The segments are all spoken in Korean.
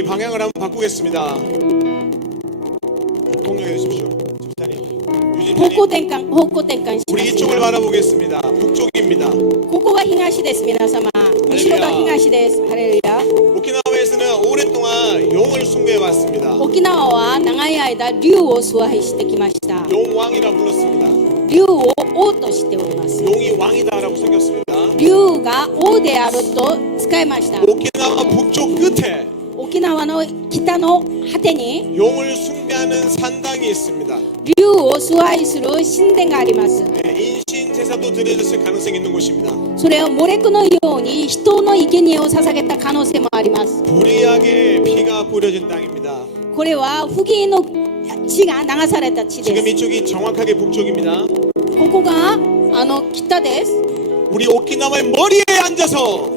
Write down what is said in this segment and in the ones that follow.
우리 방향을 한번 바꾸겠습니다. 통역해 주십시오. 집사님, 方向 유진사님, 転換方向転換しま 우리 す 이쪽을 바라보겠습니다. 북쪽입니다. ここが東です皆様後ろが東ですハレルヤ 오키나와에서는 오랫동안 용을 숭배해 왔습니다. 沖縄は長い間竜を崇拝してきました 용왕이라 불렀습니다. 竜を王としております 용이 왕이다라고 생겼습니다. 竜が王であると使いました 오키나와 북쪽 끝에 沖縄の北の果てに 용을 숭배하는 산당이 있습니다. 竜を崇拝する神殿があります 네, 인신 제사도 드려졌을 가능성이 있는 곳입니다. それをモレクのように人の生贄を捧げた可能性もあります 불의하게 피가 뿌려진 땅입니다. これは不義の血が流された地 지금 です 이쪽이 정확하게 북쪽입니다. ここがあの北です 우리 오키나와의 머리에 앉아서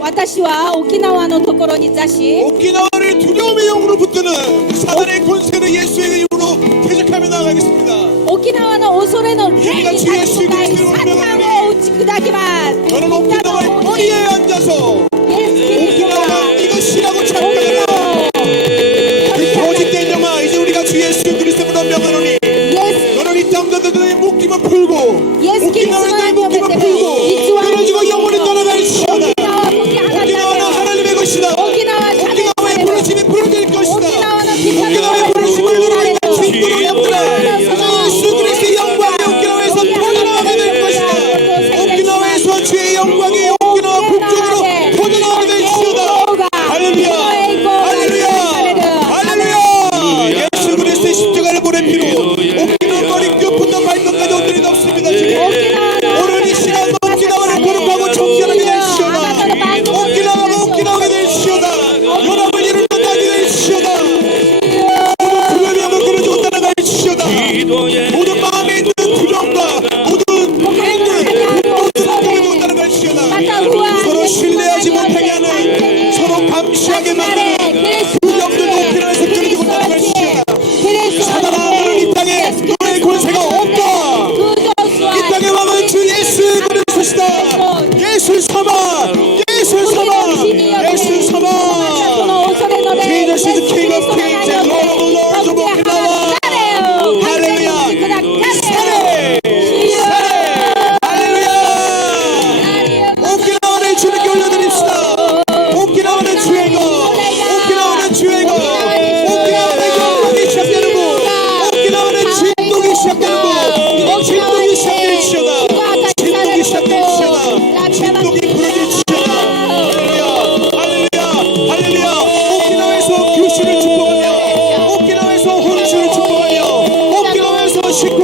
私は沖縄のところに座し 오키나와를 두려움의 영으로 붙드는 사단의 권세를 예수의 이름으로 퇴적하며 나가겠습니다. 沖縄の恐れの霊に立ち向かいサタンを打ち砕きます 저는 오키나와의 머리에 앉아서 イエス・キリスト 오키나와 が 이것이라고 착각하라. 그 거짓된 영아 이제 우리가 주 예수 그리스도로 명하노니 イエ 너는 이 땅들들의 묶임을 풀고 イエス・キリスト 오키나와의 の愛によ 묶임을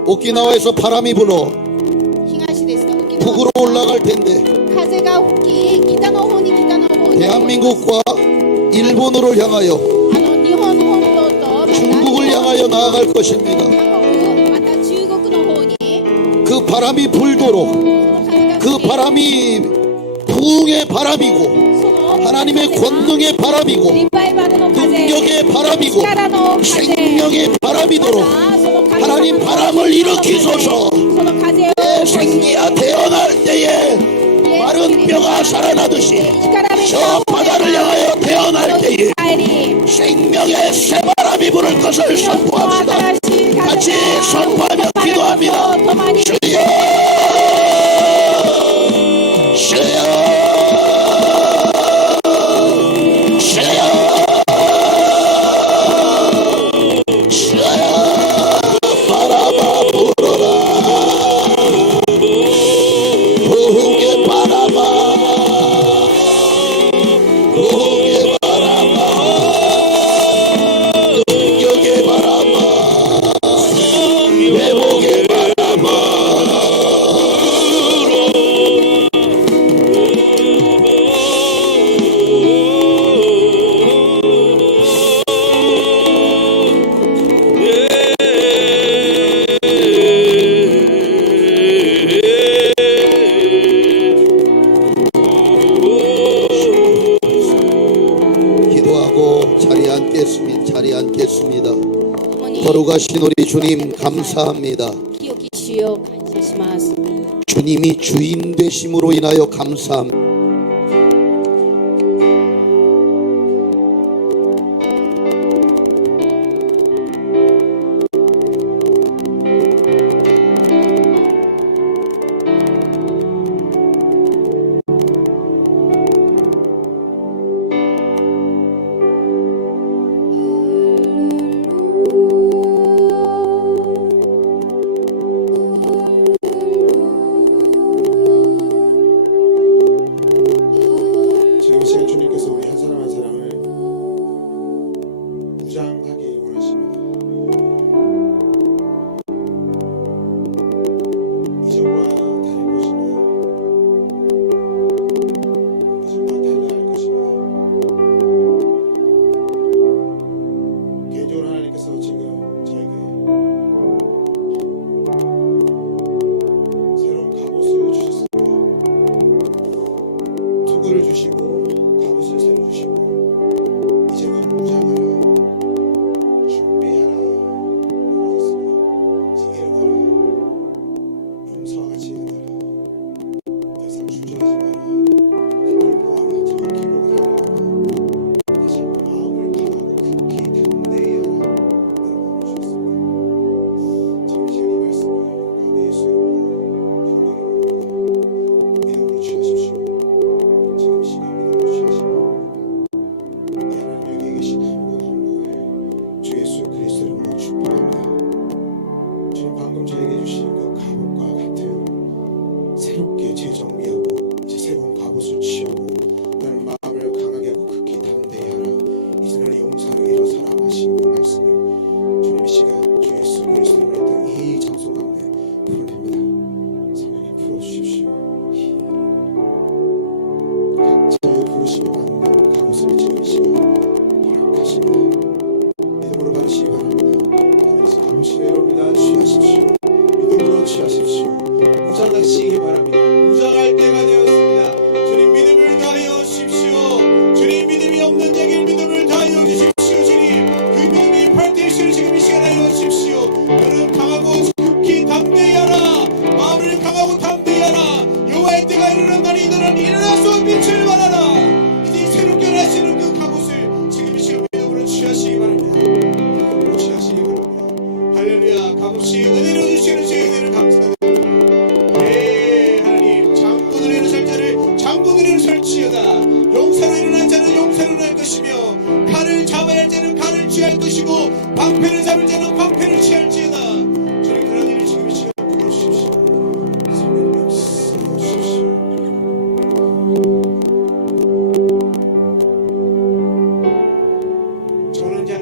そのこっち側を見 오키나와에서 바람이 불어 東ですか沖縄 북으로 올라갈 텐데 風が吹き北の方に北の方に 대한민국과 일본으를 향하여 あの日本本島と 중국을 향하여 나아갈 것입니다. 韓国また中国の方に 그 바람이 불도록 その風が 그 바람이 부흥의 바람이고 その 하나님의 권능의 바람이고 リバイバルの風 능력의 바람이고 力の風 생명의 바람이도록 あその風 하나님 바람을 일으키소서. 내 생리가 태어날 때에 마른 뼈가 살아나듯이 저 바다를 향하여 태어날 때에 생명의 새바람이 부를 것을 선포합시다. 같이 선포하며 기도합니다. 주여 하신 우리 주님 감사합니다. 주님이 주인 되심으로 인하여 감사합니다. sonunca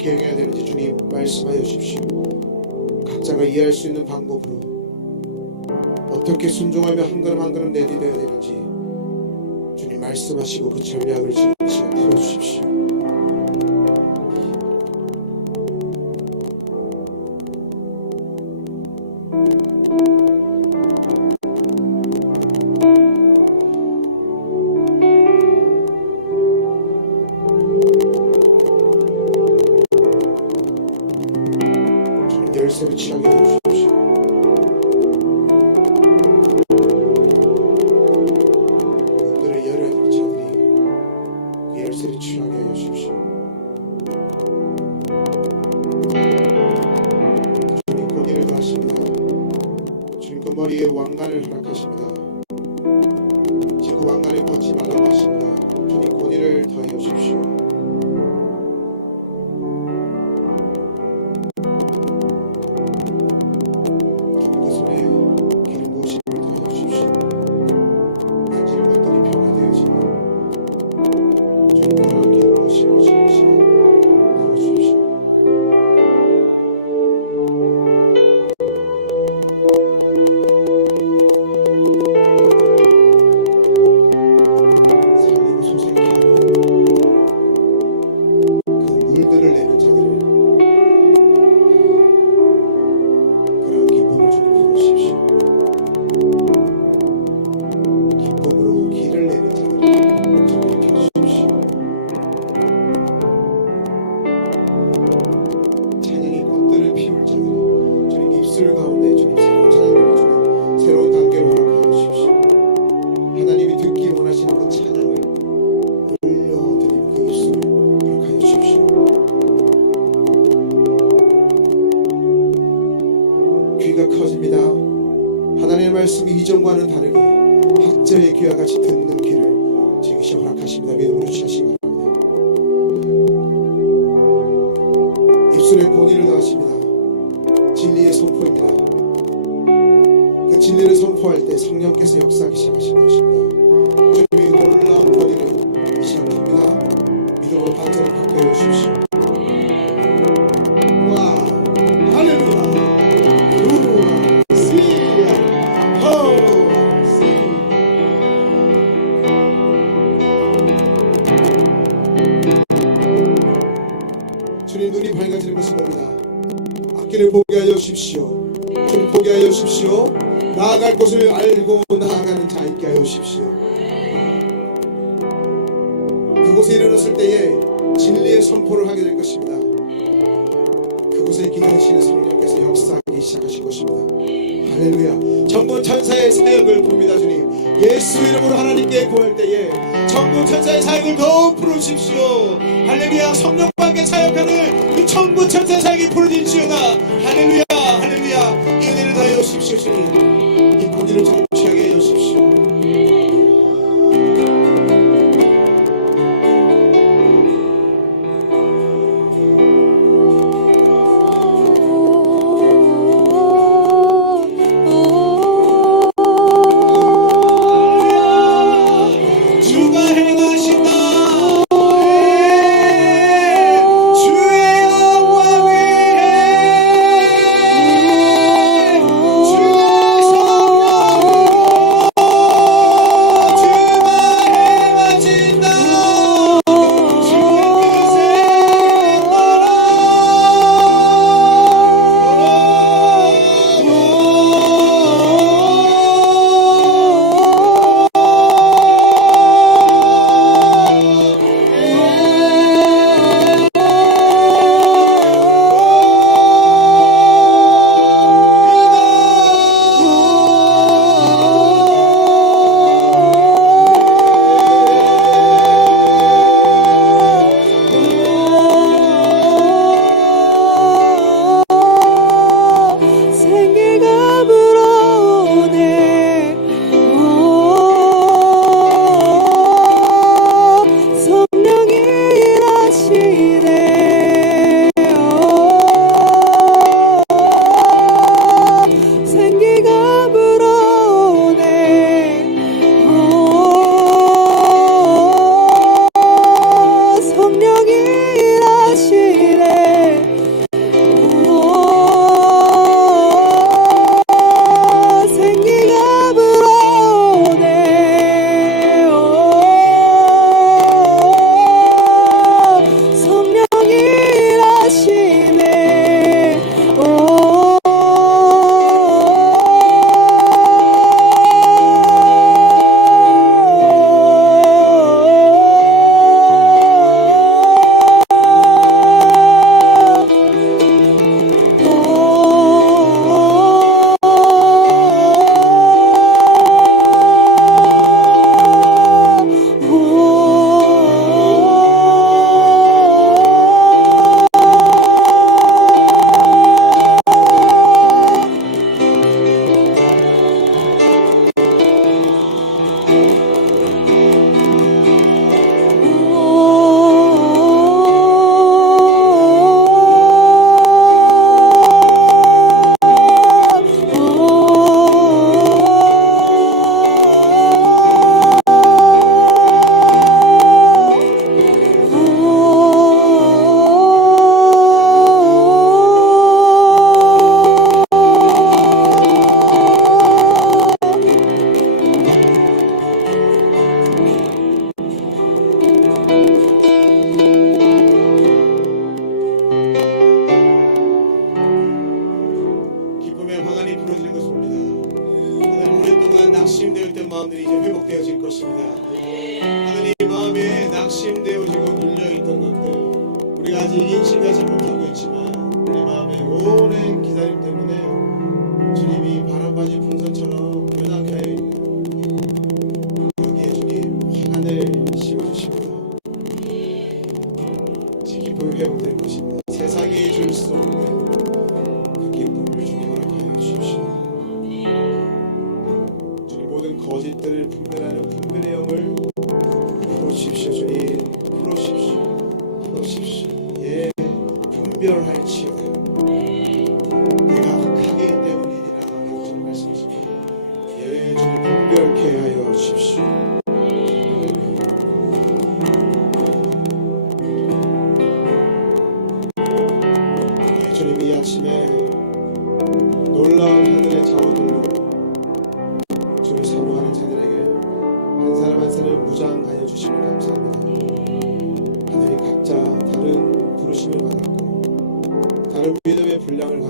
어떻게 행해야 되는지 주님 말씀하여 주십시오. 각자가 이해할 수 있는 방법으로 어떻게 순종하며 한 걸음 한 걸음 내디뎌야 되는지 주님 말씀하시고 그 전략을 지금 시간 풀어주십시오. 머리에 왕관을 허락하십니다. 선포입니다. 그 진리를 선포할 때 성령께서 역사하기 시작하신 것입니다. 곳을 알고 나아가는 자 있게 하여 주십시오. 그곳에 이르렀을 때에 진리의 선포를 하게 될 것입니다. 그곳에 기다리시는 성령께서 역사하기 시작하신 것입니다. 할렐루야. 전부 천사의 사역을 봅니다, 주님. 예수 이름으로 하나님께 구할 때에 전부 천사의 사역을 더욱 부르십시오. 할렐루야. 성령과 함께 사역하는 그 전부 천사의 사역이 부르짖지어다. 할렐루야. 할렐루야. 이 은혜를 더하여 주십시오, 주님.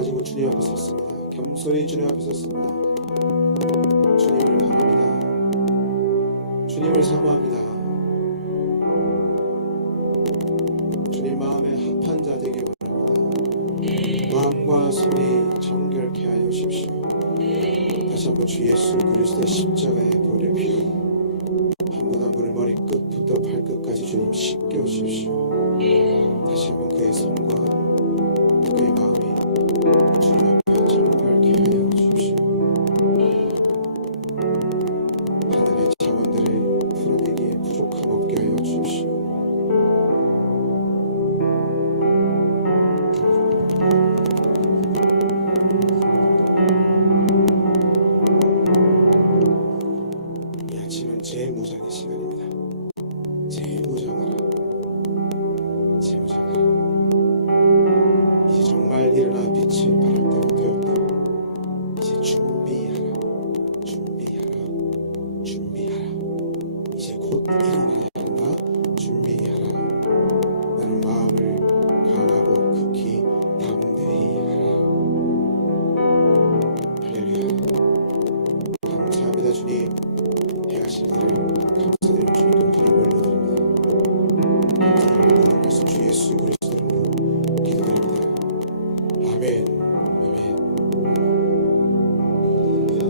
가지고 주님 앞에 섰습니다. 겸손히 주님 앞에 섰습니다. 주님을 바랍니다. 주님을 사모합니다.